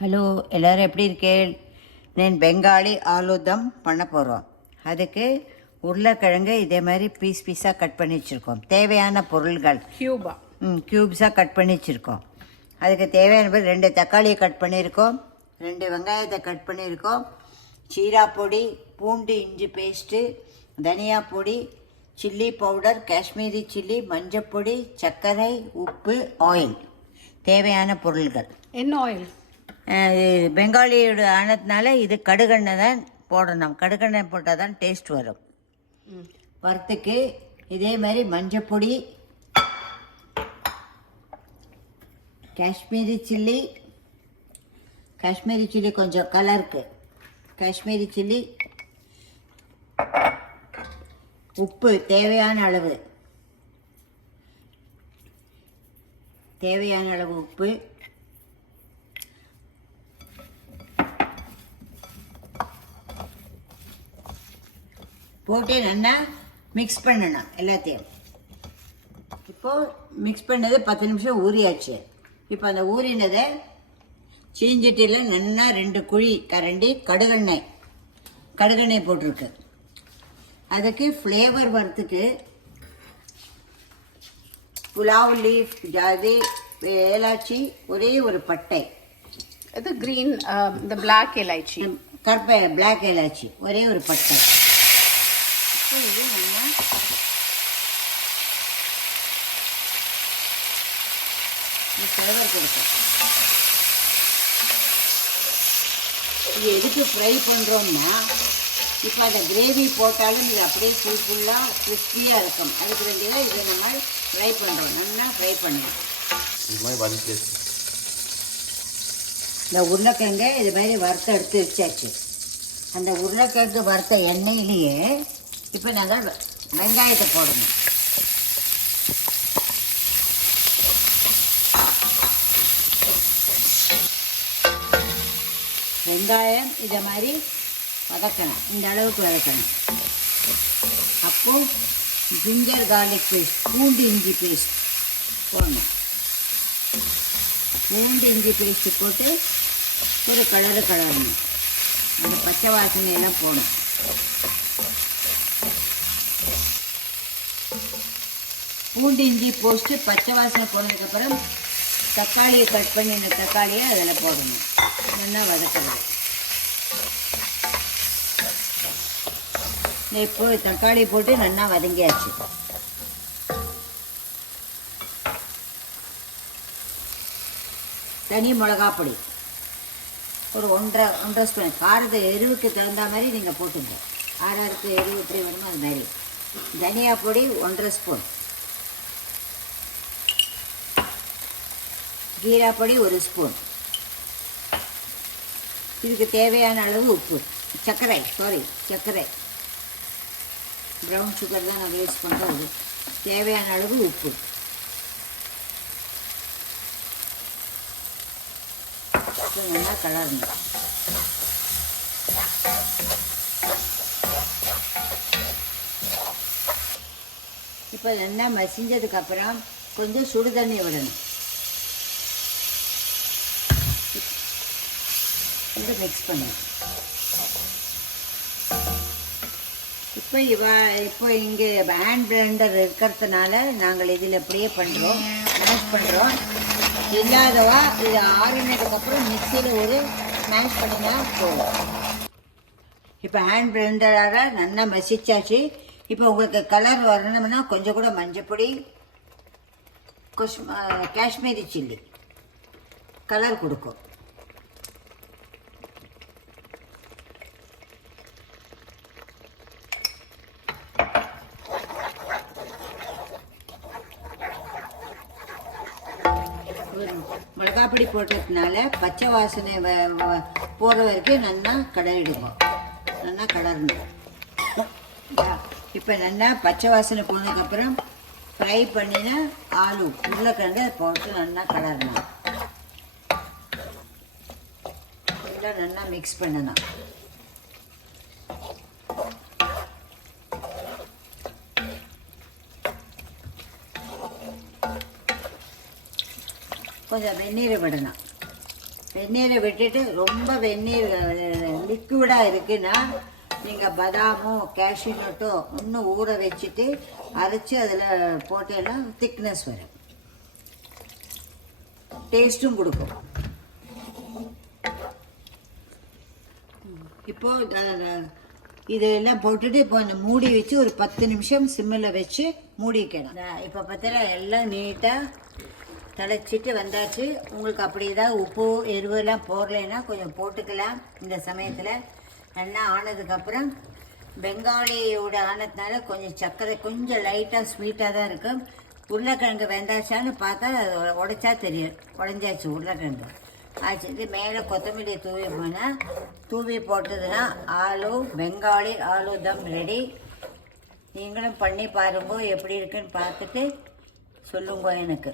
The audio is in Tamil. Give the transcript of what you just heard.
ஹலோ, எல்லோரும் எப்படி இருக்கேள்? நான் பெங்காலி ஆலுதம் பண்ண போகிறோம். அதுக்கு உருளைக்கிழங்கு இதே மாதிரி பீஸாக கட் பண்ணி வச்சுருக்கோம். தேவையான பொருள்கள் க்யூப்ஸாக கட் பண்ணி வச்சுருக்கோம். அதுக்கு தேவையான 2 தக்காளியை கட் பண்ணியிருக்கோம், 2 வெங்காயத்தை கட் பண்ணியிருக்கோம், சீரா பொடி, பூண்டு இஞ்சி பேஸ்ட்டு, தனியா பொடி, சில்லி பவுடர், காஷ்மீரி சில்லி, மஞ்சப்பொடி, சர்க்கரை, உப்பு, ஆயில். தேவையான பொருள்கள். என்ன ஆயில்? பெங்காலியோட ஆனதுனால இது கடுகெண்ணெய் தான் போடணும். கடுகெண்ணெய் போட்டால் தான் டேஸ்ட் வரும். வறுத்துக்கு இதே மாதிரி மஞ்சப்பொடி, காஷ்மீரி சில்லி கொஞ்சம் கலருக்கு, காஷ்மீரி சில்லி, உப்பு தேவையான அளவு உப்பு, போட்டு நல்லா மிக்ஸ் பண்ணணும் எல்லாத்தையும். இப்போது மிக்ஸ் பண்ணது 10 நிமிஷம் ஊறியாச்சு. இப்போ அந்த ஊறினதை சீஞ்சிட்டியில் நல்லா 2 குழி கரண்டி கடுகெண்ணெய் போட்டிருக்கு. அதுக்கு ஃப்ளேவர் வரத்துக்கு புலாவ் லீஃப், ஜாதி, ஏலாச்சி, ஒரே ஒரு பட்டை, இது கிரீன், இந்த பிளாக் இலைச்சி, பிளாக் ஏலாச்சி, ஒரே ஒரு பட்டை. இது நல்லா ஃப்ளேவர் கொடுக்கும். இது எதுக்கு ஃப்ரை பண்ணுறோம்னா, இப்போ அந்த கிரேவி போட்டாலும் இது அப்படியே ஃபுல்லாக கிறிஸ்பியாக இருக்கும். அதுக்கு வேண்டியதாக இதை நம்ம ஃப்ரை பண்ணுறோம். நல்லா ஃப்ரை பண்ணுவோம். இந்த உருளைக்கிழங்கை இது மாதிரி வறுத்த எடுத்து வச்சாச்சு. அந்த உருளைக்கிழங்கு வறுத்த எண்ணெயிலேயே இப்போ நாங்கள் வெங்காயத்தை போடணும். வெங்காயம் இதை மாதிரி வதக்கணும், இந்த அளவுக்கு வதக்கணும். அப்போது ஜிஞ்சர் கார்லிக் பேஸ்ட், பூண்டு இஞ்சி பேஸ்ட் போடணும். பூண்டு இஞ்சி பேஸ்ட்டு போட்டு ஒரு கலரணும். அந்த பச்சை வாசனையெல்லாம் போகணும். பூண்டு இஞ்சி போஸ்ட்டு பச்சை வாசனை போனதுக்கப்புறம் தக்காளியை கட் பண்ணி இந்த தக்காளியை அதில் போடணும். நல்லா வதக்கணும். இப்போ தக்காளி போட்டு நல்லா வதங்கியாச்சு. தனி மிளகாப்பொடி ஒரு 1.5 ஸ்பூன். காரத்தை எருவுக்கு தகுந்த மாதிரி நீங்கள் போட்டுங்க. ஆறாருக்கு எருவு எப்படி வேணுமோ அது மாதிரி. தனியா பொடி 1.5 ஸ்பூன், ஜீரா பொடி 1 ஸ்பூன். இதுக்கு தேவையான அளவு உப்பு, சர்க்கரை, ப்ரௌன் சுகர் தான் நாங்கள் யூஸ் பண்ணுறோம். தேவையான அளவு உப்பு. நல்லா கலரணும். இப்போ நல்லா மசிஞ்சதுக்கப்புறம் கொஞ்சம் சுடு தண்ணி விடணும். இது மிக்ஸ் பண்ணணும். இப்போ இங்கே ஹேண்ட் பிளெண்டர் இருக்கிறதுனால நாங்கள் இதில் அப்படியே பண்ணுறோம், மேஷ் பண்ணுறோம். இல்லாதவா இது ஆறினதுக்கப்புறம் மிக்சியில் ஒரு மேஷ் பண்ணினா போதும். இப்போ ஹேண்ட் பிளெண்டரால் நல்லா மசிச்சாச்சு. இப்போ உங்களுக்கு கலர் வரணும்னா கொஞ்சம் கூட மஞ்சப்பொடி, காஷ்மீரி சில்லி கலர் கொடுக்கும். மிளகாப்பொடி போட்டதுனால பச்சை வாசனை போகிற வரைக்கும் நல்லா கலரிடுவோம். நல்லா கலரணும். இப்போ நல்லா பச்சை வாசனை போனதுக்கப்புறம் ஃப்ரை பண்ணினா ஆலு உருளைக்கிழங்கு போட்டு நல்லா கலரணும். எல்லாம் நல்லா மிக்ஸ் பண்ணணும். கொஞ்சம் வெந்நீரை விடணும். வெந்நீரை விட்டுட்டு ரொம்ப வெந்நீர் லிக்விடாக இருக்குன்னா நீங்கள் பதாமோ கேஷ்யூ நட்டோ இன்னும் ஊற வச்சுட்டு அரைச்சி அதில் போட்டெல்லாம் திக்னஸ் வரும், டேஸ்ட்டும் கொடுக்கும். இப்போ இதெல்லாம் போட்டுட்டு இப்போ இந்த மூடி வச்சு ஒரு 10 நிமிஷம் சிம்மில் வச்சு மூடிக்கணும். இப்போ பார்த்தா எல்லாம் நீட்டாக தழைச்சிட்டு வந்தாச்சு. உங்களுக்கு அப்படி ஏதாவது உப்பு எருவெல்லாம் போடலைன்னா கொஞ்சம் போட்டுக்கலாம். இந்த சமயத்தில் நல்லா ஆனதுக்கப்புறம் பெங்காலியோட ஆனதுனால கொஞ்சம் சர்க்கரை கொஞ்சம் லைட்டாக ஸ்வீட்டாக தான் இருக்கும். உருளைக்கிழங்கு வெந்தாச்சான்னு பார்த்தா உடைச்சா தெரியும், உடஞ்சாச்சு உருளைக்கிழங்கு. ஆச்சு மேலே கொத்தமல்லி தூவி போட்டதுன்னா பெங்காலி ஆலு தம் ரெடி. நீங்களும் பண்ணி பாருங்க, எப்படி இருக்குன்னு பார்த்துட்டு சொல்லுங்க எனக்கு.